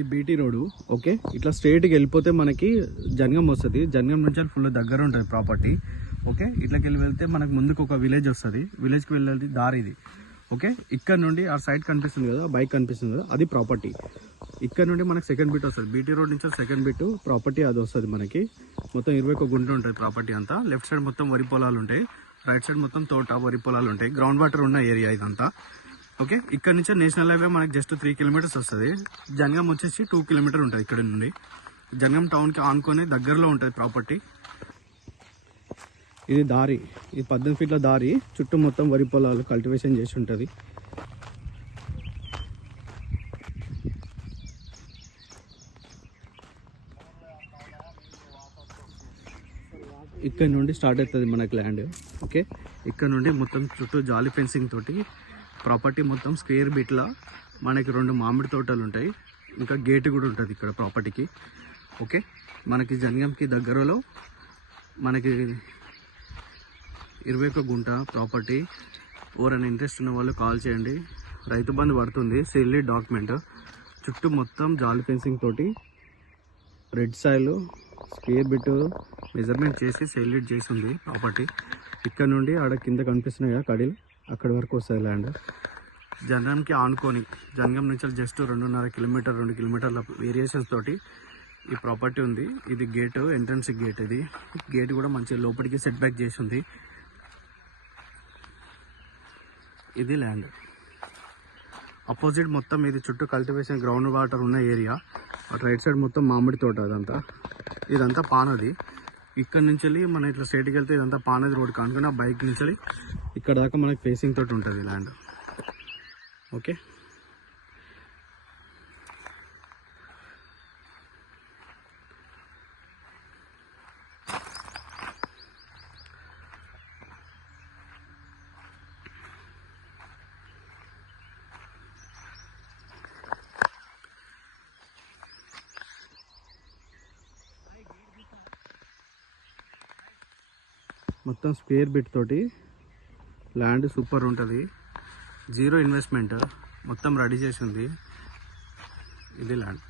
ఇది BT road. Okay, ఇట్లా స్ట్రైట్కి వెళ్ళిపోతే మనకి జనగం వస్తుంది. జనగం నుంచి ఫుల్ దగ్గర ఉంటుంది ప్రాపర్టీ. ఓకే, ఇట్లకి వెళ్తే మనకు ముందుకు ఒక విలేజ్ వస్తుంది. విలేజ్కి వెళ్ళేది దారి ఇది. ఓకే, ఇక్కడ నుండి ఆ సైడ్ కనిపిస్తుంది కదా, బైక్ కనిపిస్తుంది కదా, అది ప్రాపర్టీ. ఇక్కడ నుండి మనకి సెకండ్ బిట్ వస్తుంది. బీటీ రోడ్ నుంచి సెకండ్ బిట్ ప్రాపర్టీ అది వస్తుంది మనకి. మొత్తం 21 గుంట ఉంటుంది ప్రాపర్టీ అంతా. లెఫ్ట్ సైడ్ మొత్తం వరి పొలాలు ఉంటాయి, రైట్ సైడ్ మొత్తం తోట వరి పొలాలు ఉంటాయి. గ్రౌండ్ వాటర్ ఉన్న ఏరియా ఇదంతా. ఓకే, ఇక్కడ నుంచి నేషనల్ హైవే మనకి జస్ట్ 3 కిలోమీటర్స్ వస్తుంది. జనగం వచ్చేసి 2 కిలోమీటర్ ఉంటుంది. ఇక్కడ నుండి జనగం టౌన్కి ఆనుకొని దగ్గరలో ఉంటుంది ప్రాపర్టీ. ఇది దారి, ఇది 18 ఫీట్ల దారి. చుట్టూ మొత్తం వరి పొలాలు కల్టివేషన్ చేసి ఉంటుంది. ఇక్కడ నుండి స్టార్ట్ అవుతుంది మనకి ల్యాండ్. ఓకే, ఇక్కడ నుండి మొత్తం చుట్టూ జాలీ ఫెన్సింగ్ తోటి ప్రాపర్టీ మొత్తం స్క్వేర్ బిట్లా మనకి 2 మామిడి తోటలు ఉంటాయి. ఇంకా గేట్ కూడా ఉంటుంది ఇక్కడ ప్రాపర్టీకి. ఓకే, మనకి జనగంకి దగ్గరలో మనకి 21 గుంట ప్రాపర్టీ. ఎవరైనా ఇంట్రెస్ట్ ఉన్న వాళ్ళు కాల్ చేయండి. రైతు బంధు పడుతుంది, సేల్ డాక్యుమెంట్. చుట్టూ మొత్తం జాలీ ఫెన్సింగ్ తోటి red soil square bit measurement చేసి సేల్ చేసింది ప్రాపర్టీ. ఇక్కడ నుండి ఆడ కింద కనిపిస్తున్నాయి కదా కడీలు, అక్కడి వరకు వస్తుంది ల్యాండ్. జనగంకి ఆనుకొని, జనగం నుంచి జస్ట్ 2.5 కిలోమీటర్ 2 కిలోమీటర్ల వేరియేషన్స్ తోటి ఈ ప్రాపర్టీ ఉంది. ఇది గేట్, ఎంట్రన్స్ గేట్. ఇది గేట్ కూడా మంచిగా లోపలికి సెట్ బ్యాక్ చేసి ఉంది. ఇది ల్యాండ్ అపోజిట్ మొత్తం ఇది చుట్టూ కల్టివేషన్ గ్రౌండ్ వాటర్ ఉన్న ఏరియా. రైట్ సైడ్ మొత్తం మామిడి తోట. అదంతా ఇదంతా పానది. ఇక్కడ నుంచి మనం ఇట్లా స్ట్రైట్కి వెళ్తే ఇదంతా పానది రోడ్ కానుకొని ఆ బైక్ నుంచి ఇక్కడ దాకా మనకి ఫేసింగ్ తోటి ఉంటుంది ల్యాండ్. ఓకే, మొత్తం స్క్వేర్ బిట్ తోటి ల్యాండ్ సూపర్ ఉంటుంది. 0 ఇన్వెస్ట్మెంట్, మొత్తం రెడీ చేసి ఉంది. ఇది ల్యాండ్.